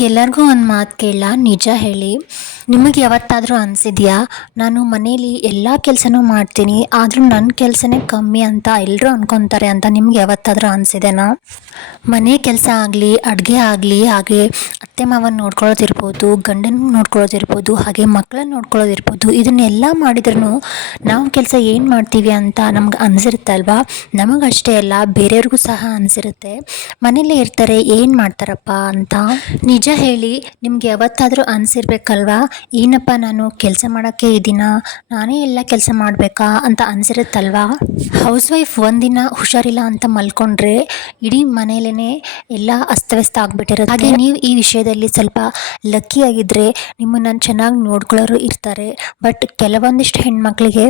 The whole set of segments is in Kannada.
ನಿಮ್ಗೆಲ್ಲರಿಗೂ ಒಂದು ಮಾತು ಕೇಳ ನಿಜ ಹೇಳಿ. ನಿಮಗೆ ಯಾವತ್ತಾದರೂ ಅನಿಸಿದ್ಯಾ? ನಾನು ಮನೇಲಿ ಎಲ್ಲ ಕೆಲಸನೂ ಮಾಡ್ತೀನಿ, ಆದರೂ ನನ್ನ ಕೆಲಸನೇ ಕಮ್ಮಿ ಅಂತ ಎಲ್ಲರೂ ಅಂದ್ಕೊತಾರೆ ಅಂತ ನಿಮ್ಗೆ ಯಾವತ್ತಾದರೂ ಅನಿಸಿದೆನಾ? ಮನೆ ಕೆಲಸ ಆಗಲಿ, ಅಡುಗೆ ಆಗಲಿ, ಹಾಗೆ ಅತ್ತೆ ಮಾವನ ನೋಡ್ಕೊಳ್ಳೋದಿರ್ಬೋದು ಗಂಡನ ನೋಡ್ಕೊಳ್ಳೋದಿರ್ಬೋದು ಹಾಗೆ ಮಕ್ಕಳನ್ನ ನೋಡ್ಕೊಳ್ಳೋದಿರ್ಬೋದು ಇದನ್ನೆಲ್ಲ ಮಾಡಿದ್ರೂ ನಾವು ಕೆಲಸ ಏನು ಮಾಡ್ತೀವಿ ಅಂತ ನಮ್ಗೆ ಅನಿಸಿರುತ್ತಲ್ವಾ ನಮಗಷ್ಟೇ ಅಲ್ಲ, ಬೇರೆಯವ್ರಿಗೂ ಸಹ ಅನಿಸಿರುತ್ತೆ. ಮನೇಲೇ ಇರ್ತಾರೆ, ಏನು ಮಾಡ್ತಾರಪ್ಪ ಅಂತ. ನಿಜ ಹೇಳಿ, ನಿಮ್ಗೆ ಯಾವತ್ತಾದರೂ ಅನಿಸಿರ್ಬೇಕಲ್ವಾ? ಏನಪ್ಪ ನಾನು ಕೆಲಸ ಮಾಡೋಕ್ಕೆ ಇದ್ದೀನ? ನಾನೇ ಎಲ್ಲ ಕೆಲಸ ಮಾಡಬೇಕಾ ಅಂತ ಅನಿಸಿರುತ್ತಲ್ವಾ? ಹೌಸ್ ವೈಫ್ ಒಂದಿನ ಹುಷಾರಿಲ್ಲ ಅಂತ ಮಲ್ಕೊಂಡ್ರೆ ಇಡೀ ಮನೇಲೇ ಎಲ್ಲ ಅಸ್ತವ್ಯಸ್ತ ಆಗಿಬಿಟ್ಟಿರೋದು ಹಾಗೆ ನೀವು ಈ ವಿಷಯದಲ್ಲಿ ಸ್ವಲ್ಪ ಲಕ್ಕಿ ಆಗಿದ್ದರೆ ನಿಮ್ಮನ್ನು ಚೆನ್ನಾಗಿ ನೋಡ್ಕೊಳ್ಳೋರು ಇರ್ತಾರೆ. ಬಟ್ ಕೆಲವೊಂದಿಷ್ಟು ಹೆಣ್ಮಕ್ಳಿಗೆ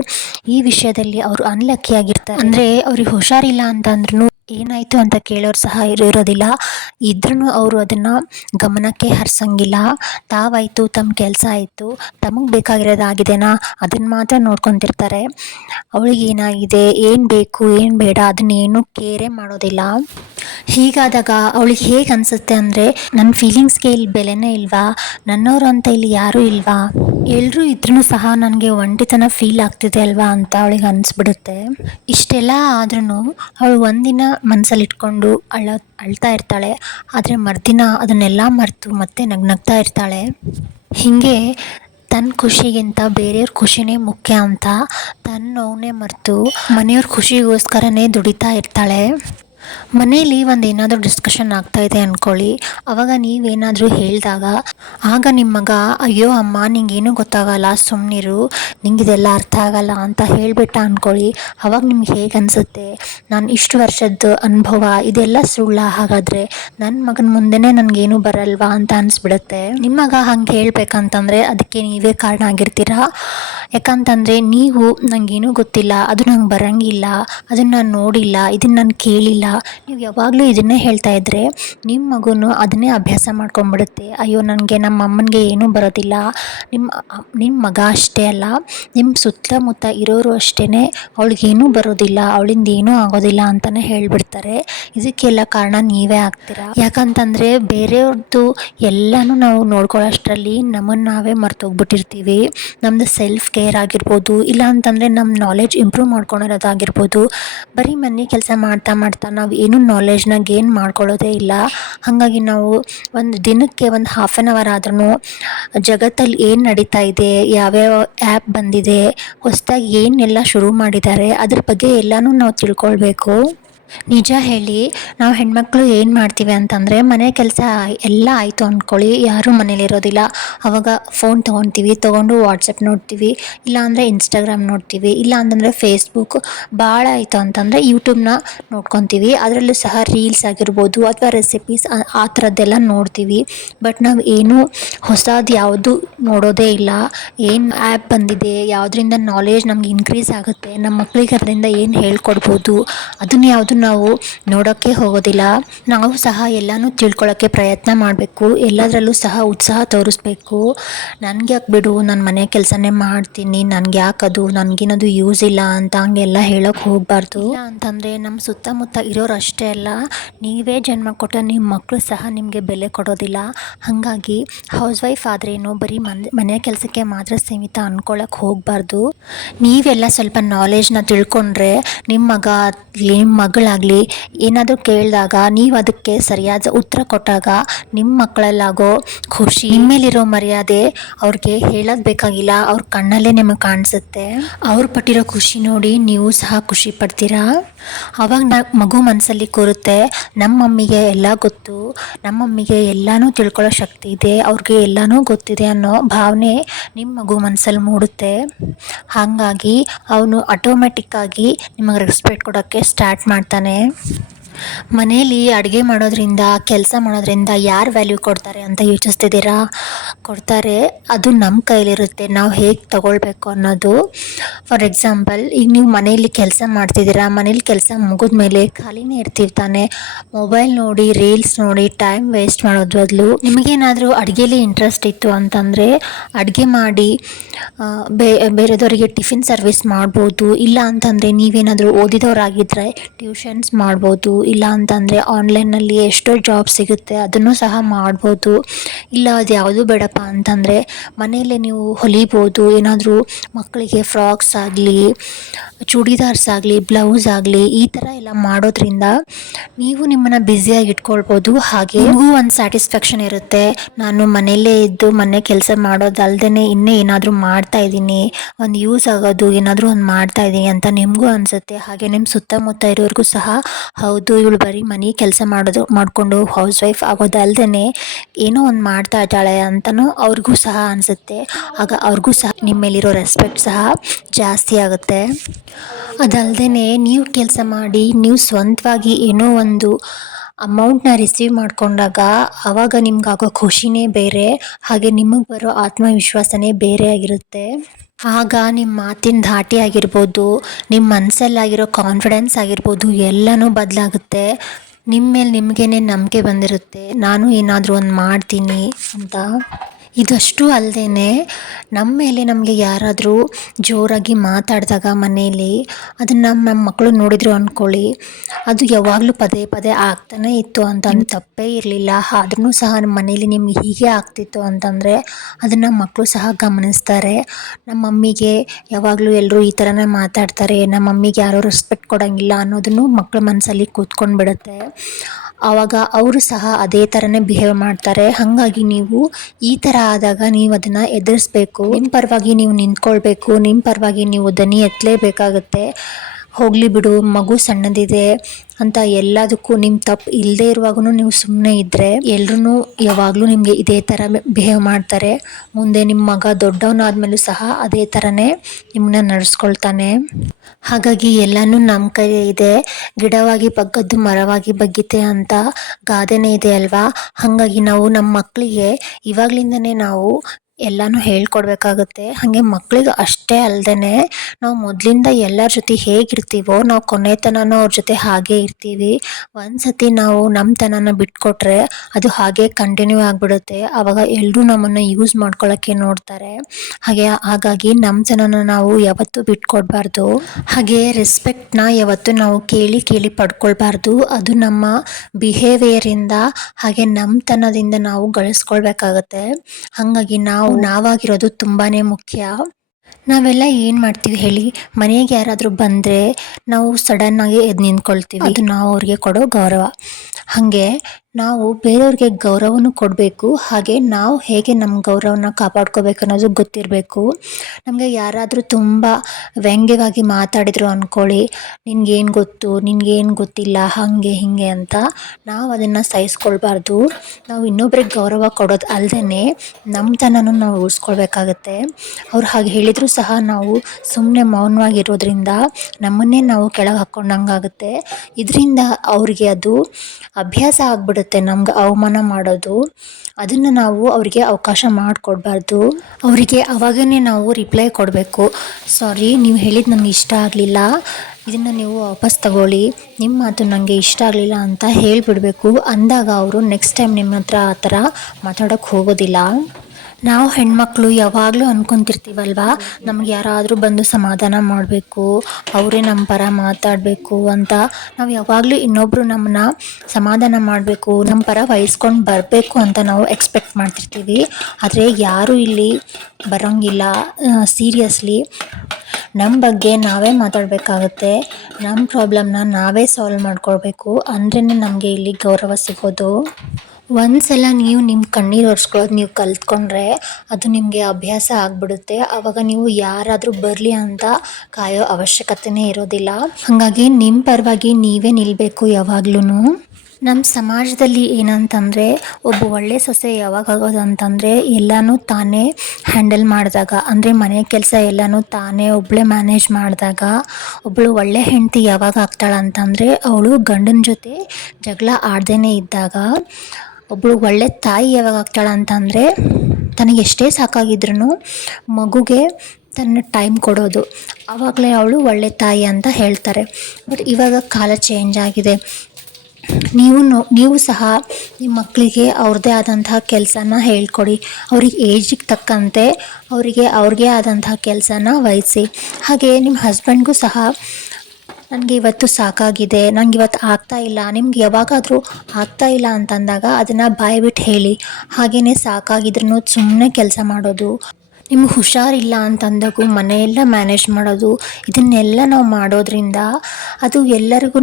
ಈ ವಿಷಯದಲ್ಲಿ ಅವರು ಅನ್ಲಕ್ಕಿ ಆಗಿರ್ತಾರೆ ಅಂದರೆ ಅವ್ರಿಗೆ ಹುಷಾರಿಲ್ಲ ಅಂತಂದ್ರೂ ಏನಾಯಿತು ಅಂತ ಕೇಳೋರು ಸಹ ಇರೋ- ಇರೋದಿಲ್ಲ. ಇದ್ರೂ ಅವರು ಅದನ್ನು ಗಮನಕ್ಕೆ ಹರಿಸಂಗಿಲ್ಲ. ತಾವಾಯಿತು ತಮ್ಮ ಕೆಲಸ ಆಯಿತು. ತಮಗೆ ಬೇಕಾಗಿರೋದಾಗಿದೆನಾ? ಅದನ್ನು ಮಾತ್ರ ನೋಡ್ಕೊತಿರ್ತಾರೆ. ಅವಳಿಗೆ ಏನಾಗಿದೆ? ಏನು ಬೇಕು? ಏನು ಬೇಡ? ಅದನ್ನೇನು ಕೇರೇ ಮಾಡೋದಿಲ್ಲ. ಹೀಗಾದಾಗ ಅವಳಿಗೆ ಹೇಗೆ ಅನಿಸುತ್ತೆ ಅಂದರೆ ನನ್ನ ಫೀಲಿಂಗ್ಸ್ಗೆ ಇಲ್ಲಿ ಬೆಲೆನೇ ಇಲ್ವಾ? ನನ್ನವರು ಅಂತ ಇಲ್ಲಿ ಯಾರೂ ಇಲ್ವಾ? ಎಲ್ಲರೂ ಇದ್ರೂ ಸಹ ನನಗೆ ಒಂಟಿತನ ಫೀಲ್ ಆಗ್ತಿದೆ ಅಲ್ವಾ ಅಂತ ಅವಳಿಗೆ ಅನಿಸ್ಬಿಡುತ್ತೆ. ಇಷ್ಟೆಲ್ಲ ಆದ್ರೂ ಅವಳು ಒಂದಿನ ಮನಸ್ಸಲ್ಲಿ ಇಟ್ಕೊಂಡು ಅಳ, ಅಳ್ತಾ ಇರ್ತಾಳೆ. ಆದರೆ ಮರುದಿನ ಅದನ್ನೆಲ್ಲ ಮರೆತು ಮತ್ತೆ ನಗ್ನಗ್ತಾ ಇರ್ತಾಳೆ. ಹೀಗೆ ತನ್ನ ಖುಷಿಗಿಂತ ಬೇರೆಯವ್ರ ಖುಷಿನೇ ಮುಖ್ಯ ಅಂತ ತನ್ನ ನೋವನ್ನೇ ಮರೆತು ಮನೆಯವ್ರ ಖುಷಿಗೋಸ್ಕರನೇ ದುಡಿತಾ ಇರ್ತಾಳೆ. ಮನೇಲಿ ಒಂದು ಏನಾದರೂ ಡಿಸ್ಕಷನ್ ಆಗ್ತಾ ಇದೆ ಅಂದ್ಕೊಳ್ಳಿ ಅವಾಗ ನೀವೇನಾದರೂ ಹೇಳಿದಾಗ, ಆಗ ನಿಮ್ಮ ಮಗ, ಅಯ್ಯೋ ಅಮ್ಮ, ನಿಂಗೇನು ಗೊತ್ತಾಗಲ್ಲ ಸುಮ್ಮನಿರು ನಿಂಗೆ ಇದೆಲ್ಲ ಅರ್ಥ ಆಗಲ್ಲ ಅಂತ ಹೇಳಿಬಿಟ್ಟ ಅಂದ್ಕೊಳ್ಳಿ ಅವಾಗ ನಿಮ್ಗೆ ಹೇಗೆ ಅನಿಸುತ್ತೆ? ನಾನು ಇಷ್ಟು ವರ್ಷದ್ದು ಅನುಭವ, ಇದೆಲ್ಲ ಸುಳ್ಳ ಹಾಗಾದರೆ ನನ್ನ ಮಗನ ಮುಂದೆನೇ ನನಗೇನು ಬರಲ್ವಾ ಅಂತ ಅನಿಸ್ಬಿಡುತ್ತೆ. ನಿಮ್ಮ ಮಗ ಹಂಗೆ ಹೇಳಬೇಕಂತಂದರೆ ಅದಕ್ಕೆ ನೀವೇ ಕಾರಣ ಆಗಿರ್ತೀರಾ? ಯಾಕಂತಂದರೆ ನೀವು ನನಗೇನೂ ಗೊತ್ತಿಲ್ಲ, ಅದು ನಂಗೆ ಬರಂಗಿಲ್ಲ, ಅದನ್ನು ನಾನು ನೋಡಿಲ್ಲ, ಇದನ್ನು ನಾನು ಕೇಳಿಲ್ಲ ನೀವು ಯಾವಾಗಲೂ ಇದನ್ನೇ ಹೇಳ್ತಾ ಇದ್ದರೆ ನಿಮ್ಮ ಮಗುನು ಅದನ್ನೇ ಅಭ್ಯಾಸ ಮಾಡ್ಕೊಂಡ್ಬಿಡುತ್ತೆ. ಅಯ್ಯೋ, ನನಗೆ ನಮ್ಮ ಅಮ್ಮನಿಗೆ ಏನೂ ಬರೋದಿಲ್ಲ. ನಿಮ್ಮ ನಿಮ್ಮ ಮಗ ಅಷ್ಟೇ ಅಲ್ಲ ನಿಮ್ಮ ಸುತ್ತಮುತ್ತ ಇರೋರು ಅಷ್ಟೇ ಅವಳಿಗೇನೂ ಬರೋದಿಲ್ಲ, ಅವಳಿಂದ ಏನೂ ಆಗೋದಿಲ್ಲ ಅಂತಲೇ ಹೇಳಿಬಿಡ್ತಾರೆ. ಇದಕ್ಕೆಲ್ಲ ಕಾರಣ ನೀವೇ ಆಗ್ತೀರಾ? ಯಾಕಂತಂದರೆ ಬೇರೆಯವ್ರದ್ದು ಎಲ್ಲನೂ ನಾವು ನೋಡ್ಕೊಳ್ಳೋಷ್ಟರಲ್ಲಿ ನಮ್ಮನ್ನು ನಾವೇ ಮರ್ತೋಗ್ಬಿಟ್ಟಿರ್ತೀವಿ. ನಮ್ಮದು ಸೆಲ್ಫ್ ಕೇರ್ ಆಗಿರ್ಬೋದು ಇಲ್ಲ ಅಂತಂದರೆ ನಮ್ಮ ನಾಲೆಡ್ಜ್ ಇಂಪ್ರೂವ್ ಮಾಡ್ಕೊಂಡಿರೋದಾಗಿರ್ಬೋದು ಬರೀ ಮನೆ ಕೆಲಸ ಮಾಡ್ತಾ ಮಾಡ್ತಾ ನಾವು ಏನು ನಾಲೆಜ್ನ ಗೇನ್ ಮಾಡ್ಕೊಳ್ಳೋದೇ ಇಲ್ಲ. ಹಾಗಾಗಿ ನಾವು ಒಂದು ದಿನಕ್ಕೆ ಒಂದು ಹಾಫ್ ಆನ್ ಅವರ್ ಆದ್ರೂ ಜಗತ್ತಲ್ಲಿ ಏನು ನಡೀತಾ ಇದೆ, ಯಾವ್ಯಾವ ಆ್ಯಪ್ ಬಂದಿದೆ, ಹೊಸದಾಗಿ ಏನೆಲ್ಲ ಶುರು ಮಾಡಿದ್ದಾರೆ, ಅದ್ರ ಬಗ್ಗೆ ಎಲ್ಲನೂ ನಾವು ತಿಳ್ಕೊಳ್ಬೇಕು. ನಿಜ ಹೇಳಿ, ನಾವು ಹೆಣ್ಮಕ್ಳು ಏನು ಮಾಡ್ತೀವಿ ಅಂತಂದರೆ, ಮನೆ ಕೆಲಸ ಎಲ್ಲ ಆಯಿತು ಅಂದ್ಕೊಳ್ಳಿ ಯಾರೂ ಮನೇಲಿರೋದಿಲ್ಲ ಅವಾಗ ಫೋನ್ ತೊಗೊತೀವಿ, ತೊಗೊಂಡು ವಾಟ್ಸಪ್ ನೋಡ್ತೀವಿ, ಇಲ್ಲಾಂದರೆ ಇನ್ಸ್ಟಾಗ್ರಾಮ್ ನೋಡ್ತೀವಿ ಇಲ್ಲ ಅಂತಂದರೆ ಫೇಸ್ಬುಕ್ ಭಾಳ ಆಯಿತು ಅಂತಂದರೆ ಯೂಟ್ಯೂಬ್ನ ನೋಡ್ಕೊತೀವಿ. ಅದರಲ್ಲೂ ಸಹ ರೀಲ್ಸ್ ಆಗಿರ್ಬೋದು, ಅಥವಾ ರೆಸಿಪೀಸ್ ಆ ಥರದ್ದೆಲ್ಲ ನೋಡ್ತೀವಿ. ಬಟ್ ನಾವು ಏನೂ ಹೊಸದು ಯಾವುದು ನೋಡೋದೇ ಇಲ್ಲ. ಏನು ಆ್ಯಪ್ ಬಂದಿದೆ, ಯಾವುದರಿಂದ ನಾಲೆಜ್ ನಮ್ಗೆ ಇನ್ಕ್ರೀಸ್ ಆಗುತ್ತೆ ನಮ್ಮ ಮಕ್ಕಳಿಗೆ ಅದರಿಂದ ಏನು ಹೇಳ್ಕೊಡ್ಬೋದು, ಅದನ್ನು ಯಾವುದು ನಾವು ನೋಡೋಕ್ಕೆ ಹೋಗೋದಿಲ್ಲ. ನಾವು ಸಹ ಎಲ್ಲನೂ ತಿಳ್ಕೊಳ್ಳೋಕ್ಕೆ ಪ್ರಯತ್ನ ಮಾಡಬೇಕು. ಎಲ್ಲದರಲ್ಲೂ ಸಹ ಉತ್ಸಾಹ ತೋರಿಸ್ಬೇಕು. ನನಗೆ ಯಾಕೆ ಬಿಡು, ನಾನು ಮನೆ ಕೆಲಸನೇ ಮಾಡ್ತೀನಿ, ನನಗೆ ಯಾಕದು ನನಗೇನದು ಯೂಸ್ ಇಲ್ಲ ಅಂತ ಹಂಗೆಲ್ಲ ಹೇಳೋಕ್ಕೆ ಹೋಗಬಾರ್ದು. ಅಂತಂದರೆ ನಮ್ಮ ಸುತ್ತಮುತ್ತ ಇರೋರು ಅಷ್ಟೇ ಅಲ್ಲ, ನೀವೇ ಜನ್ಮ ಕೊಟ್ಟ ನಿಮ್ಮ ಮಕ್ಕಳು ಸಹ ನಿಮಗೆ ಬೆಲೆ ಕೊಡೋದಿಲ್ಲ. ಹಾಗಾಗಿ ಹೌಸ್ ವೈಫ್ ಆದ್ರೇನು ಬರೀ ಮನೆ ಮನೆ ಕೆಲಸಕ್ಕೆ ಮಾತ್ರ ಸೀಮಿತ ಅನ್ಕೊಳ್ಳೋಕೆ ಹೋಗಬಾರ್ದು. ನೀವೆಲ್ಲ ಸ್ವಲ್ಪ ನಾಲೆಜ್ನ ತಿಳ್ಕೊಂಡ್ರೆ ನಿಮ್ಮ ಮಗ ನಿಮ್ಮ ನಿಮ್ಮ ಮಗಳಾಗಲಿ ಏನಾದರೂ ಕೇಳಿದಾಗ ನೀವು ಅದಕ್ಕೆ ಸರಿಯಾದ ಉತ್ತರ ಕೊಟ್ಟಾಗ ನಿಮ್ಮ ಮಕ್ಕಳಲ್ಲಾಗೋ ಖುಷಿ, ನಿಮ್ಮೇಲಿರೋ ಮರ್ಯಾದೆ ಅವ್ರಿಗೆ ಹೇಳೋದು ಬೇಕಾಗಿಲ್ಲ, ಅವ್ರ ಕಣ್ಣಲ್ಲೇ ನಿಮಗೆ ಕಾಣಿಸುತ್ತೆ. ಅವ್ರು ಪಟ್ಟಿರೋ ಖುಷಿ ನೋಡಿ ನೀವು ಸಹ ಖುಷಿ ಪಡ್ತೀರಾ? ಅವಾಗ ನ ಮಗು ಮನಸ್ಸಲ್ಲಿ ಕೂರುತ್ತೆ ನಮ್ಮ ಮಮ್ಮಿಗೆ ಎಲ್ಲ ಗೊತ್ತು ನಮ್ಮ ಮಮ್ಮಿಗೆ ಎಲ್ಲನೂ ತಿಳ್ಕೊಳ್ಳೋ ಶಕ್ತಿ ಇದೆ, ಅವ್ರಿಗೆ ಎಲ್ಲನೂ ಗೊತ್ತಿದೆ ಅನ್ನೋ ಭಾವನೆ ನಿಮ್ಮ ಮಗು ಮನಸ್ಸಲ್ಲಿ ಮೂಡುತ್ತೆ. ಹಾಗಾಗಿ ಅವನು ಆಟೋಮೆಟಿಕ್ಕಾಗಿ ನಿಮಗೆ ರೆಸ್ಪೆಕ್ಟ್ ಕೊಡೋಕ್ಕೆ ಸ್ಟಾರ್ಟ್ ಮಾಡ್ತಾನೆ. ಮನೇಲಿ ಅಡುಗೆ ಮಾಡೋದ್ರಿಂದ, ಕೆಲಸ ಮಾಡೋದ್ರಿಂದ ಯಾರು ವ್ಯಾಲ್ಯೂ ಕೊಡ್ತಾರೆ ಅಂತ ಯೋಚಿಸ್ತಿದ್ದೀರಾ? ಕೊಡ್ತಾರೆ. ಅದು ನಮ್ಮ ಕೈಲಿರುತ್ತೆ. ನಾವು ಹೇಗೆ ತಗೊಳ್ಬೇಕು ಅನ್ನೋದು. ಫಾರ್ ಎಕ್ಸಾಂಪಲ್ ಈಗ ನೀವು ಮನೆಯಲ್ಲಿ ಕೆಲಸ ಮಾಡ್ತಿದ್ದೀರಾ ಮನೇಲಿ ಕೆಲಸ ಮುಗಿದ ಮೇಲೆ ಖಾಲಿನೇ ಇರ್ತೀವಿ ತಾನೆ? ಮೊಬೈಲ್ ನೋಡಿ ರೀಲ್ಸ್ ನೋಡಿ ಟೈಮ್ ವೇಸ್ಟ್ ಮಾಡೋದು ಬದಲು ನಿಮಗೇನಾದರೂ ಅಡುಗೆಲಿ ಇಂಟ್ರೆಸ್ಟ್ ಇತ್ತು ಅಂತಂದರೆ ಅಡುಗೆ ಮಾಡಿ ಬೇ, ಬೇರೆದವರಿಗೆ ಟಿಫಿನ್ ಸರ್ವಿಸ್ ಮಾಡ್ಬೋದು. ಇಲ್ಲ ಅಂತಂದರೆ ನೀವೇನಾದರೂ ಓದಿದವರಾಗಿದ್ದರೆ ಟ್ಯೂಷನ್ಸ್ ಮಾಡ್ಬೋದು. ಇಲ್ಲ ಅಂತಂದರೆ ಆನ್ಲೈನಲ್ಲಿ ಎಷ್ಟೋ ಜಾಬ್ ಸಿಗುತ್ತೆ ಅದನ್ನು ಸಹ ಮಾಡ್ಬೋದು. ಇಲ್ಲ, ಅದು ಯಾವುದು ಬೇಡಪ್ಪ ಅಂತಂದರೆ ಮನೆಯಲ್ಲೇ ನೀವು ಹೊಲಿಬೋದು, ಏನಾದರೂ ಮಕ್ಕಳಿಗೆ ಫ್ರಾಕ್ಸ್ ಆಗಲಿ ಚೂಡಿದಾರ್ಸ್ ಆಗಲಿ ಬ್ಲೌಸ್ ಆಗಲಿ ಈ ಥರ ಎಲ್ಲ ಮಾಡೋದ್ರಿಂದ ನೀವು ನಿಮ್ಮನ್ನು ಬ್ಯುಸಿಯಾಗಿ ಇಟ್ಕೊಳ್ಬೋದು. ಹಾಗೆ ನಿಮಗೂ ಒಂದು ಸ್ಯಾಟಿಸ್ಫ್ಯಾಕ್ಷನ್ ಇರುತ್ತೆ. ನಾನು ಮನೆಯಲ್ಲೇ ಇದ್ದು ಮನೆ ಕೆಲಸ ಮಾಡೋದಲ್ದೇ ಇನ್ನೇ ಏನಾದರೂ ಮಾಡ್ತಾ ಇದ್ದೀನಿ, ಒಂದು ಯೂಸ್ ಆಗೋದು, ಏನಾದರೂ ಒಂದು ಮಾಡ್ತಾ ಇದ್ದೀನಿ ಅಂತ ನಿಮಗೂ ಅನಿಸುತ್ತೆ. ಹಾಗೆ ನಿಮ್ಮ ಸುತ್ತಮುತ್ತ ಇರೋರಿಗೂ ಸಹ, ಹೌದು, ಇವಳು ಬರೀ ಮನೆ ಕೆಲಸ ಮಾಡೋದು, ಮಾಡಿಕೊಂಡು ಹೌಸ್ ವೈಫ್ ಆಗೋದಲ್ದೇ ಏನೋ ಒಂದು ಮಾಡ್ತಾ ಇದ್ದಾಳೆ ಅಂತಲೂ ಅವ್ರಿಗೂ ಸಹ ಅನಿಸುತ್ತೆ. ಆಗ ಅವ್ರಿಗೂ ಸಹ ನಿಮ್ಮ ಮೇಲಿರೋ ರೆಸ್ಪೆಕ್ಟ್ ಸಹ ಜಾಸ್ತಿ ಆಗುತ್ತೆ. ಅದಲ್ಲದೆ ನೀವು ಕೆಲಸ ಮಾಡಿ, ನೀವು ಸ್ವಂತವಾಗಿ ಏನೋ ಒಂದು ಅಮೌಂಟ್ನ ರಿಸೀವ್ ಮಾಡಿಕೊಂಡಾಗ ಆವಾಗ ನಿಮ್ಗಾಗೋ ಖುಷಿನೇ ಬೇರೆ, ಹಾಗೆ ನಿಮಗೆ ಬರೋ ಆತ್ಮವಿಶ್ವಾಸನೇ ಬೇರೆ ಆಗಿರುತ್ತೆ. ಆಗ ನಿಮ್ಮ ಮಾತಿನ ಧಾಟಿ ಆಗಿರ್ಬೋದು ನಿಮ್ಮ ಮನಸ್ಸಲ್ಲಾಗಿರೋ ಕಾನ್ಫಿಡೆನ್ಸ್ ಆಗಿರ್ಬೋದು ಎಲ್ಲನೂ ಬದಲಾಗುತ್ತೆ. ನಿಮ್ಮ ಮೇಲೆ ನಿಮಗೇನೆ ನಂಬಿಕೆ ಬಂದಿರುತ್ತೆ ನಾನು ಏನಾದರೂ ಒಂದು ಮಾಡ್ತೀನಿ ಅಂತ. ಇದಷ್ಟು ಅಲ್ಲದೇ ನಮ್ಮ ಮೇಲೆ ನಮಗೆ ಯಾರಾದರೂ ಜೋರಾಗಿ ಮಾತಾಡಿದಾಗ ಮನೆಯಲ್ಲಿ ಅದನ್ನು ನಮ್ಮ ನಮ್ಮ ಮಕ್ಕಳು ನೋಡಿದ್ರು ಅಂದ್ಕೊಳ್ಳಿ ಅದು ಯಾವಾಗಲೂ ಪದೇ ಪದೇ ಆಗ್ತಾನೇ ಇತ್ತು ಅಂತಂದು ತಪ್ಪೇ ಇರಲಿಲ್ಲ. ಆದ್ರೂ ಸಹ ನಮ್ಮ ಮನೇಲಿ ನಿಮ್ಗೆ ಹೀಗೆ ಆಗ್ತಿತ್ತು ಅಂತಂದರೆ ಅದನ್ನು ಮಕ್ಕಳು ಸಹ ಗಮನಿಸ್ತಾರೆ. ನಮ್ಮ ಮಮ್ಮಿಗೆ ಯಾವಾಗಲೂ ಎಲ್ಲರೂ ಈ ಥರನೇ ಮಾತಾಡ್ತಾರೆ. ನಮ್ಮ ಮಮ್ಮಿಗೆ ಯಾರೂ ರೆಸ್ಪೆಕ್ಟ್ ಕೊಡೋಂಗಿಲ್ಲ ಅನ್ನೋದನ್ನು ಮಕ್ಕಳ ಮನಸ್ಸಲ್ಲಿ ಕೂತ್ಕೊಂಡು ಬಿಡುತ್ತೆ ಆವಾಗ ಅವರು ಸಹ ಅದೇ ಥರನೇ ಬಿಹೇವ್ ಮಾಡ್ತಾರೆ. ಹಾಗಾಗಿ ನೀವು ಈ ಥರ ಆದಾಗ ನೀವು ಅದನ್ನು ಎದುರಿಸ್ಬೇಕು. ನಿಮ್ಮ ಪರವಾಗಿ ನೀವು ನಿಂತ್ಕೊಳ್ಬೇಕು. ನಿಮ್ಮ ಪರವಾಗಿ ನೀವು ದನಿ ಎತ್ತಲೇಬೇಕಾಗತ್ತೆ ಹೋಗಲಿ ಬಿಡು, ಮಗು ಸಣ್ಣದಿದೆ ಅಂತ ಎಲ್ಲದಕ್ಕೂ ನಿಮ್ಮ ತಪ್ಪು ಇಲ್ಲದೆ ಇರುವಾಗೂ ನೀವು ಸುಮ್ಮನೆ ಇದ್ದರೆ ಎಲ್ರೂ ಯಾವಾಗಲೂ ನಿಮಗೆ ಇದೇ ಥರ ಬಿಹೇವ್ ಮಾಡ್ತಾರೆ. ಮುಂದೆ ನಿಮ್ಮ ಮಗ ದೊಡ್ಡವನಾದ್ಮೇಲೂ ಸಹ ಅದೇ ಥರನೇ ನಿಮ್ಮನ್ನ ನಡೆಸ್ಕೊಳ್ತಾನೆ. ಹಾಗಾಗಿ ಎಲ್ಲನೂ ನಮ್ಮ ಕೈ ಇದೆ. ಗಿಡವಾಗಿ ಬಗ್ಗದ್ದು ಮರವಾಗಿ ಬಗ್ಗಿತೆ ಅಂತ ಗಾದೆನೇ ಇದೆ ಅಲ್ವಾ? ಹಾಗಾಗಿ ನಾವು ನಮ್ಮ ಮಕ್ಕಳಿಗೆ ಇವಾಗಲಿಂದನೇ ನಾವು ಎಲ್ಲನೂ ಹೇಳ್ಕೊಡ್ಬೇಕಾಗುತ್ತೆ. ಹಾಗೆ ಮಕ್ಕಳಿಗೆ ಅಷ್ಟೇ ಅಲ್ಲದೆ ನಾವು ಮೊದಲಿಂದ ಎಲ್ಲರ ಜೊತೆ ಹೇಗಿರ್ತೀವೋ, ನಾವು ಕೊನೆ ತನಕ ಅವ್ರ ಜೊತೆ ಹಾಗೆ ಇರ್ತೀವಿ. ಒಂದು ಸತಿ ನಾವು ನಮ್ಮತನನ ಬಿಟ್ಕೊಟ್ರೆ ಅದು ಹಾಗೆ ಕಂಟಿನ್ಯೂ ಆಗಿಬಿಡುತ್ತೆ. ಆವಾಗ ಎಲ್ಲರೂ ನಮ್ಮನ್ನು ಯೂಸ್ ಮಾಡ್ಕೊಳ್ಳೋಕ್ಕೆ ನೋಡ್ತಾರೆ. ಹಾಗೆ ಹಾಗಾಗಿ ನಮ್ಮ ಜನನ ನಾವು ಯಾವತ್ತೂ ಬಿಟ್ಕೊಡ್ಬಾರ್ದು. ಹಾಗೆ ರೆಸ್ಪೆಕ್ಟ್ನ ಯಾವತ್ತೂ ನಾವು ಕೇಳಿ ಕೇಳಿ ಪಡ್ಕೊಳ್ಬಾರ್ದು. ಅದು ನಮ್ಮ ಬಿಹೇವಿಯರಿಂದ ಹಾಗೆ ನಮ್ಮತನದಿಂದ ನಾವು ಗಳಿಸ್ಕೊಳ್ಬೇಕಾಗತ್ತೆ. ಹಾಗಾಗಿ ನಾವು ನಾವಾಗಿರೋದು ತುಂಬಾನೇ ಮುಖ್ಯ. ನಾವೆಲ್ಲ ಏನು ಮಾಡ್ತೀವಿ ಹೇಳಿ ಮನೆಗೆ ಯಾರಾದರೂ ಬಂದರೆ ನಾವು ಸಡನ್ನಾಗಿ ಎದ್ದು ನಿಂತ್ಕೊಳ್ತೀವಿ. ಅದು ನಾವು ಅವ್ರಿಗೆ ಕೊಡೋ ಗೌರವ. ಹಾಗೆ ನಾವು ಬೇರೆಯವ್ರಿಗೆ ಗೌರವನೂ ಕೊಡಬೇಕು ಹಾಗೆ ನಾವು ಹೇಗೆ ನಮ್ಮ ಗೌರವನ ಕಾಪಾಡ್ಕೋಬೇಕು ಅನ್ನೋದು ಗೊತ್ತಿರಬೇಕು. ನಮಗೆ ಯಾರಾದರೂ ತುಂಬ ವ್ಯಂಗ್ಯವಾಗಿ ಮಾತಾಡಿದ್ರು ಅಂದ್ಕೊಳ್ಳಿ ನಿನಗೇನು ಗೊತ್ತು ನಿನಗೇನು ಗೊತ್ತಿಲ್ಲ ಹಾಗೆ ಹೀಗೆ ಅಂತ ನಾವು ಅದನ್ನು ಸಹಿಸ್ಕೊಳ್ಬಾರ್ದು. ನಾವು ಇನ್ನೊಬ್ರಿಗೆ ಗೌರವ ಕೊಡೋದು ಅಲ್ಲದೇ ನಮ್ಮತನನೂ ನಾವು ಉಳಿಸ್ಕೊಳ್ಬೇಕಾಗತ್ತೆ. ಅವ್ರು ಹಾಗೆ ಹೇಳಿದರೂ ಸಹ ನಾವು ಸುಮ್ಮನೆ ಮೌನವಾಗಿರೋದ್ರಿಂದ ನಮ್ಮನ್ನೇ ನಾವು ಕೆಳಗೆ ಹಾಕ್ಕೊಂಡಂಗಾಗುತ್ತೆ ಇದರಿಂದ ಅವ್ರಿಗೆ ಅದು ಅಭ್ಯಾಸ ಆಗಿಬಿಡುತ್ತೆ, ನಮ್ಗೆ ಅವಮಾನ ಮಾಡೋದು. ಅದನ್ನು ನಾವು ಅವರಿಗೆ ಅವಕಾಶ ಮಾಡಿಕೊಡ್ಬಾರ್ದು. ಅವರಿಗೆ ಅವಾಗೇ ನಾವು ರಿಪ್ಲೈ ಕೊಡಬೇಕು. ಸಾರಿ ನೀವು ಹೇಳಿದ್ದು ನನಗೆ ಇಷ್ಟ ಆಗಲಿಲ್ಲ. ಇದನ್ನು ನೀವು ವಾಪಸ್ ತಗೊಳ್ಳಿ. ನಿಮ್ಮ ಮಾತು ನನಗೆ ಇಷ್ಟ ಆಗಲಿಲ್ಲ ಅಂತ ಹೇಳಿಬಿಡಬೇಕು. ಅಂದಾಗ ಅವರು ನೆಕ್ಸ್ಟ್ ಟೈಮ್ ನಿಮ್ಮ ಹತ್ರ ಆ ಥರ ಮಾತಾಡೋಕ್ಕೆ ಹೋಗೋದಿಲ್ಲ. ನಾವು ಹೆಣ್ಮಕ್ಳು ಯಾವಾಗಲೂ ಅನ್ಕೊಂತಿರ್ತೀವಲ್ವಾ? ನಮ್ಗೆ ಯಾರಾದರೂ ಬಂದು ಸಮಾಧಾನ ಮಾಡಬೇಕು, ಅವರೇ ನಮ್ಮ ಪರ ಮಾತಾಡಬೇಕು ಅಂತ ನಾವು ಯಾವಾಗಲೂ ಇನ್ನೊಬ್ಬರು ನಮ್ಮನ್ನ ಸಮಾಧಾನ ಮಾಡಬೇಕು ನಮ್ಮ ಪರ ವಹಿಸ್ಕೊಂಡು ಬರಬೇಕು ಅಂತ ನಾವು ಎಕ್ಸ್ಪೆಕ್ಟ್ ಮಾಡ್ತಿರ್ತೀವಿ. ಆದರೆ ಯಾರೂ ಇಲ್ಲಿ ಬರೋಂಗಿಲ್ಲ ಸೀರಿಯಸ್ಲಿ. ನಮ್ಮ ಬಗ್ಗೆ ನಾವೇ ಮಾತಾಡಬೇಕಾಗತ್ತೆ. ನಮ್ಮ ಪ್ರಾಬ್ಲಮ್ನ ನಾವೇ ಸಾಲ್ವ್ ಮಾಡ್ಕೊಳ್ಬೇಕು. ಅಂದ್ರೇ ನಮಗೆ ಇಲ್ಲಿ ಗೌರವ ಸಿಗೋದು. ಒಂದ್ಸಲ ನೀವು ನಿಮ್ಮ ಕಣ್ಣೀರು ಒರೆಸ್ಕೊಳ್ಳೋದು ನೀವು ಕಲ್ತ್ಕೊಂಡ್ರೆ ಅದು ನಿಮಗೆ ಅಭ್ಯಾಸ ಆಗಿಬಿಡುತ್ತೆ. ಆವಾಗ ನೀವು ಯಾರಾದರೂ ಬರಲಿ ಅಂತ ಕಾಯೋ ಅವಶ್ಯಕತೆನೇ ಇರೋದಿಲ್ಲ. ಹಾಗಾಗಿ ನಿಮ್ಮ ಪರವಾಗಿ ನೀವೇ ನಿಲ್ಲಬೇಕು ಯಾವಾಗ್ಲೂ ನಮ್ಮ ಸಮಾಜದಲ್ಲಿ ಏನಂತಂದರೆ, ಒಬ್ಬ ಒಳ್ಳೆ ಸೊಸೆ ಯಾವಾಗ ಆಗೋದು ಅಂತಂದರೆ ಎಲ್ಲನೂ ತಾನೇ ಹ್ಯಾಂಡಲ್ ಮಾಡಿದಾಗ. ಅಂದರೆ ಮನೆ ಕೆಲಸ ಎಲ್ಲನೂ ತಾನೇ ಒಬ್ಬಳೇ ಮ್ಯಾನೇಜ್ ಮಾಡಿದಾಗ ಒಬ್ಬಳು ಒಳ್ಳೆ ಹೆಂಡತಿ ಯಾವಾಗ ಆಗ್ತಾಳೆ ಅಂತಂದರೆ ಅವಳು ಗಂಡನ ಜೊತೆ ಜಗಳ ಆಡ್ದೇ ಇದ್ದಾಗ ಒಬ್ಬಳು ಒಳ್ಳೆ ತಾಯಿ ಯಾವಾಗ ಆಗ್ತಾಳೆ ಅಂತಂದರೆ ತನಗೆ ಎಷ್ಟೇ ಸಾಕಾಗಿದ್ರೂ ಮಗುಗೆ ತನ್ನ ಟೈಮ್ ಕೊಡೋದು. ಆವಾಗಲೇ ಅವಳು ಒಳ್ಳೆ ತಾಯಿ ಅಂತ ಹೇಳ್ತಾರೆ. ಬಟ್ ಇವಾಗ ಕಾಲ ಚೇಂಜ್ ಆಗಿದೆ. ನೀವು ನೀವು ಸಹ ನಿಮ್ಮ ಮಕ್ಕಳಿಗೆ ಅವ್ರದ್ದೇ ಆದಂತಹ ಕೆಲಸನ ಹೇಳ್ಕೊಡಿ. ಅವ್ರಿಗೆ ಏಜಿಗೆ ತಕ್ಕಂತೆ ಅವರಿಗೆ ಅವ್ರಿಗೆ ಆದಂತಹ ಕೆಲಸನ ವಹಿಸಿ. ಹಾಗೆ ನಿಮ್ಮ ಹಸ್ಬೆಂಡ್ಗೂ ಸಹ ನನಗೆ ಇವತ್ತು ಸಾಕಾಗಿದೆ, ನಂಗೆ ಇವತ್ತು ಆಗ್ತಾ ಇಲ್ಲ, ನಿಮ್ಗೆ ಯಾವಾಗಾದರೂ ಆಗ್ತಾ ಇಲ್ಲ ಅಂತಂದಾಗ ಅದನ್ನು ಬಾಯ್ಬಿಟ್ಟು ಹೇಳಿ. ಹಾಗೆಯೇ ಸಾಕಾಗಿದ್ರು ಸುಮ್ಮನೆ ಕೆಲಸ ಮಾಡೋದು. ನಿಮ್ಗೆ ಹುಷಾರಿಲ್ಲ ಅಂತಂದಾಗೂ ಮನೆಯೆಲ್ಲ ಮ್ಯಾನೇಜ್ ಮಾಡೋದು, ಇದನ್ನೆಲ್ಲ ನಾವು ಮಾಡೋದ್ರಿಂದ ಅದು ಎಲ್ಲರಿಗೂ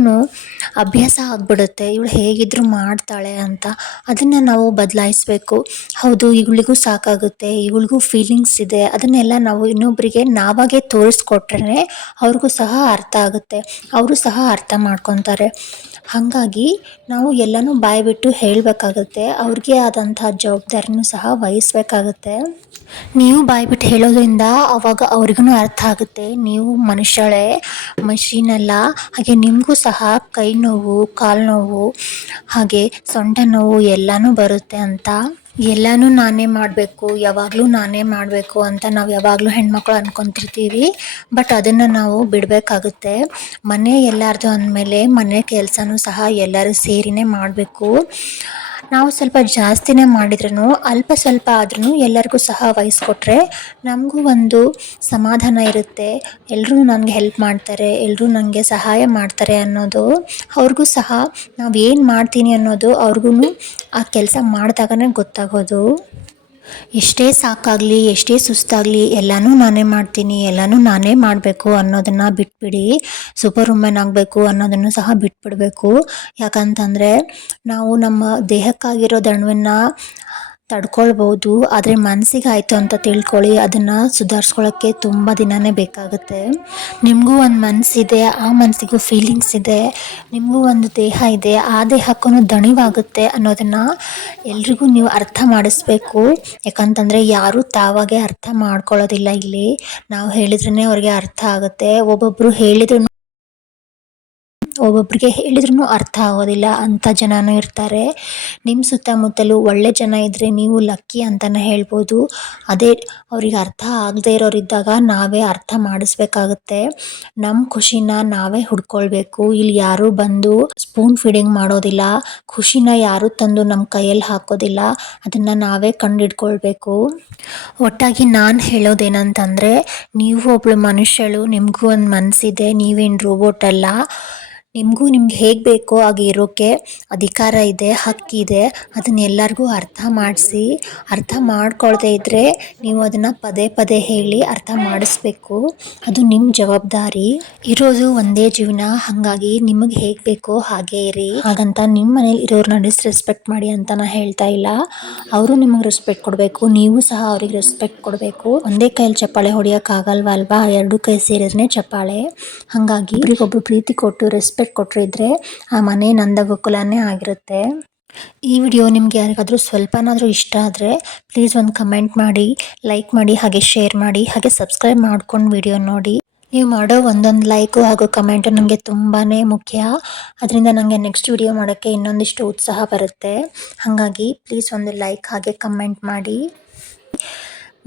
ಅಭ್ಯಾಸ ಆಗಿಬಿಡುತ್ತೆ. ಇವಳು ಹೇಗಿದ್ರು ಮಾಡ್ತಾಳೆ ಅಂತ. ಅದನ್ನು ನಾವು ಬದಲಾಯಿಸಬೇಕು. ಹೌದು, ಇವಳಿಗೂ ಸಾಕಾಗುತ್ತೆ, ಇವಳಿಗೂ ಫೀಲಿಂಗ್ಸ್ ಇದೆ. ಅದನ್ನೆಲ್ಲ ನಾವು ಇನ್ನೊಬ್ಬರಿಗೆ ನಾವಾಗೇ ತೋರಿಸ್ಕೊಟ್ರೆ ಅವ್ರಿಗೂ ಸಹ ಅರ್ಥ ಆಗುತ್ತೆ. ಅವರು ಸಹ ಅರ್ಥ ಮಾಡ್ಕೊತಾರೆ. ಹಾಗಾಗಿ ನಾವು ಎಲ್ಲನೂ ಬಾಯಿ ಬಿಟ್ಟು ಹೇಳಬೇಕಾಗುತ್ತೆ. ಅವ್ರಿಗೆ ಆದಂಥ ಜವಾಬ್ದಾರಿನೂ ಸಹ ವಹಿಸ್ಬೇಕಾಗುತ್ತೆ. ನೀವು ಬಾಯ್ಬಿಟ್ಟು ಹೇಳೋದ್ರಿಂದ ಅವಾಗ ಅವ್ರಿಗೂ ಅರ್ಥ ಆಗುತ್ತೆ. ನೀವು ಮನುಷ್ಯಳೇ ಅಲ್ಲ ಹಾಗೆ ನಿಮಗೂ ಸಹ ಕೈ ನೋವು, ಕಾಲು ನೋವು, ಹಾಗೆ ಸೊಂಟ ನೋವು ಎಲ್ಲನೂ ಬರುತ್ತೆ ಅಂತ. ಎಲ್ಲನೂ ನಾನೇ ಮಾಡಬೇಕು, ಯಾವಾಗಲೂ ನಾನೇ ಮಾಡಬೇಕು ಅಂತ ನಾವು ಯಾವಾಗಲೂ ಹೆಣ್ಮಕ್ಳು ಅಂದ್ಕೊತಿರ್ತೀವಿ ಬಟ್ ಅದನ್ನು ನಾವು ಬಿಡಬೇಕಾಗುತ್ತೆ. ಮನೆ ಎಲ್ಲರದು ಅಂದಮೇಲೆ ಮನೆ ಕೆಲಸನೂ ಸಹ ಎಲ್ಲರೂ ಸೇರಿನೇ ಮಾಡಬೇಕು. ನಾವು ಸ್ವಲ್ಪ ಜಾಸ್ತಿನೇ ಮಾಡಿದ್ರೂ ಅಲ್ಪ ಸ್ವಲ್ಪ ಆದ್ರೂ ಎಲ್ಲರಿಗೂ ಸಹ ವಹಿಸ್ಕೊಟ್ರೆ ನಮಗೂ ಒಂದು ಸಮಾಧಾನ ಇರುತ್ತೆ. ಎಲ್ಲರೂ ನನಗೆ ಹೆಲ್ಪ್ ಮಾಡ್ತಾರೆ ಎಲ್ಲರೂ ನನಗೆ ಸಹಾಯ ಮಾಡ್ತಾರೆ ಅನ್ನೋದು ಅವ್ರಿಗೂ ಸಹ ನಾವು ಏನು ಮಾಡ್ತೀನಿ ಅನ್ನೋದು ಅವ್ರಿಗೂ ಆ ಕೆಲಸ ಮಾಡಿದಾಗನೇ ಗೊತ್ತಾಗೋದು. ಎಷ್ಟೇ ಸಾಕಾಗಲಿ, ಎಷ್ಟೇ ಸುಸ್ತಾಗಲಿ, ಎಲ್ಲನೂ ನಾನೇ ಮಾಡ್ತೀನಿ, ಎಲ್ಲನೂ ನಾನೇ ಮಾಡಬೇಕು ಅನ್ನೋದನ್ನು ಬಿಟ್ಬಿಡಿ ಸೂಪರ್ ವುಮೆನ್ ಆಗಬೇಕು ಅನ್ನೋದನ್ನು ಸಹ ಬಿಟ್ಬಿಡಬೇಕು. ಯಾಕಂತಂದರೆ ನಾವು ನಮ್ಮ ದೇಹಕ್ಕಾಗಿರೋ ದಣವನ್ನು ತಡ್ಕೊಳ್ಬೋದು ಆದರೆ ಮನಸ್ಸಿಗೆ ಆಯಿತು ಅಂತ ತಿಳ್ಕೊಳ್ಳಿ, ಅದನ್ನು ಸುಧಾರಿಸ್ಕೊಳ್ಳೋಕ್ಕೆ ತುಂಬ ದಿನವೇ ಬೇಕಾಗುತ್ತೆ. ನಿಮಗೂ ಒಂದು ಮನಸ್ಸಿದೆ ಆ ಮನಸ್ಸಿಗೂ ಫೀಲಿಂಗ್ಸ್ ಇದೆ, ನಿಮಗೂ ಒಂದು ದೇಹ ಇದೆ, ಆ ದೇಹಕ್ಕೂ ದಣಿವಾಗುತ್ತೆ ಅನ್ನೋದನ್ನು ಎಲ್ರಿಗೂ ನೀವು ಅರ್ಥ ಮಾಡಿಸ್ಬೇಕು. ಯಾಕಂತಂದರೆ ಯಾರೂ ತಾವಾಗೆ ಅರ್ಥ ಮಾಡ್ಕೊಳ್ಳೋದಿಲ್ಲ ಇಲ್ಲಿ. ನಾವು ಹೇಳಿದ್ರೇ ಅವ್ರಿಗೆ ಅರ್ಥ ಆಗುತ್ತೆ. ಒಬ್ಬೊಬ್ಬರು ಹೇಳಿದ್ರು ಒಬ್ಬೊಬ್ಬರಿಗೆ ಹೇಳಿದ್ರೂ ಅರ್ಥ ಆಗೋದಿಲ್ಲ. ಅಂಥ ಜನನೂ ಇರ್ತಾರೆ. ನಿಮ್ಮ ಸುತ್ತಮುತ್ತಲೂ ಒಳ್ಳೆ ಜನ ಇದ್ದರೆ ನೀವು ಲಕ್ಕಿ ಅಂತಲೇ ಹೇಳ್ಬೋದು. ಅದೇ ಅವ್ರಿಗೆ ಅರ್ಥ ಆಗದೇ ಇರೋರಿದ್ದಾಗ ನಾವೇ ಅರ್ಥ ಮಾಡಿಸ್ಬೇಕಾಗತ್ತೆ. ನಮ್ಮ ಖುಷಿನ ನಾವೇ ಹುಡ್ಕೊಳ್ಬೇಕು. ಇಲ್ಲಿ ಯಾರೂ ಬಂದು ಸ್ಪೂನ್ ಫೀಡಿಂಗ್ ಮಾಡೋದಿಲ್ಲ. ಖುಷಿನ ಯಾರೂ ತಂದು ನಮ್ಮ ಕೈಯಲ್ಲಿ ಹಾಕೋದಿಲ್ಲ. ಅದನ್ನು ನಾವೇ ಕಂಡಿಡ್ಕೊಳ್ಬೇಕು. ಒಟ್ಟಾಗಿ ನಾನು ಹೇಳೋದೇನಂತಂದರೆ, ನೀವು ಒಬ್ಳು ಮನುಷ್ಯಳು, ನಿಮಗೂ ಒಂದು ಮನಸ್ಸಿದೆ ನೀವೇನು ರೋಬೋಟ್ ಅಲ್ಲ. ನಿಮಗೂ ನಿಮ್ಗೆ ಹೇಗೆ ಬೇಕೋ ಹಾಗೆ ಇರೋಕ್ಕೆ ಅಧಿಕಾರ ಇದೆ ಹಕ್ಕಿದೆ ಅದನ್ನ ಎಲ್ಲರಿಗೂ ಅರ್ಥ ಮಾಡಿಸಿ, ಅರ್ಥ ಮಾಡ್ಕೊಳ್ದೇ ಇದ್ದರೆ ನೀವು ಅದನ್ನು ಪದೇ ಪದೇ ಹೇಳಿ ಅರ್ಥ ಮಾಡಿಸ್ಬೇಕು. ಅದು ನಿಮ್ಮ ಜವಾಬ್ದಾರಿ. ಇರೋದು ಒಂದೇ ಜೀವನ, ಹಾಗಾಗಿ ನಿಮಗೆ ಹೇಗೆ ಬೇಕೋ ಹಾಗೆ ಇರಿ. ಹಾಗಂತ ನಿಮ್ಮ ಮನೇಲಿ ಇರೋರನ್ನ ಡಿಸ್ರೆಸ್ಪೆಕ್ಟ್ ಮಾಡಿ ಅಂತ ನಾನು ಹೇಳ್ತಾ ಇಲ್ಲ. ಅವರು ನಿಮಗೆ ರೆಸ್ಪೆಕ್ಟ್ ಕೊಡಬೇಕು, ನೀವು ಸಹ ಅವ್ರಿಗೆ ರೆಸ್ಪೆಕ್ಟ್ ಕೊಡಬೇಕು. ಒಂದೇ ಕೈಯಲ್ಲಿ ಚಪ್ಪಾಳೆ ಹೊಡಿಯೋಕ್ಕಾಗಲ್ವಾ ಅಲ್ವಾ ಎರಡು ಕೈ ಸೇರಿದ್ರೆ ಚಪ್ಪಾಳೆ. ಹಾಗಾಗಿ ಒಬ್ರಿಗೊಬ್ರು ಪ್ರೀತಿ ಕೊಟ್ಟು ರೆಸ್ಪೆಕ್ಟ್ ಕೊಟ್ಟರಿದ್ರೆ ಆ ಮನೆ ನಂದಗೋಕುಲನೇ ಆಗಿರುತ್ತೆ. ಈ ವಿಡಿಯೋ ನಿಮ್ಗೆ ಯಾರಿಗಾದರೂ ಸ್ವಲ್ಪನಾದರೂ ಇಷ್ಟ ಆದರೆ ಪ್ಲೀಸ್ ಒಂದು ಕಮೆಂಟ್ ಮಾಡಿ ಲೈಕ್ ಮಾಡಿ, ಹಾಗೆ ಶೇರ್ ಮಾಡಿ, ಹಾಗೆ ಸಬ್ಸ್ಕ್ರೈಬ್ ಮಾಡ್ಕೊಂಡು ವಿಡಿಯೋ ನೋಡಿ. ನೀವು ಮಾಡೋ ಒಂದೊಂದು ಲೈಕು ಹಾಗೂ ಕಮೆಂಟು ನನಗೆ ತುಂಬಾ ಮುಖ್ಯ. ಅದರಿಂದ ನನಗೆ ನೆಕ್ಸ್ಟ್ ವಿಡಿಯೋ ಮಾಡೋಕ್ಕೆ ಇನ್ನೊಂದಿಷ್ಟು ಉತ್ಸಾಹ ಬರುತ್ತೆ. ಹಾಗಾಗಿ ಪ್ಲೀಸ್ ಒಂದು ಲೈಕ್ ಹಾಗೆ ಕಮೆಂಟ್ ಮಾಡಿ.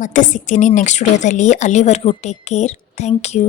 ಮತ್ತೆ ಸಿಗ್ತೀನಿ ನೆಕ್ಸ್ಟ್ ವಿಡಿಯೋದಲ್ಲಿ ಅಲ್ಲಿವರೆಗೂ ಟೇಕ್ ಕೇರ್ ಥ್ಯಾಂಕ್ ಯು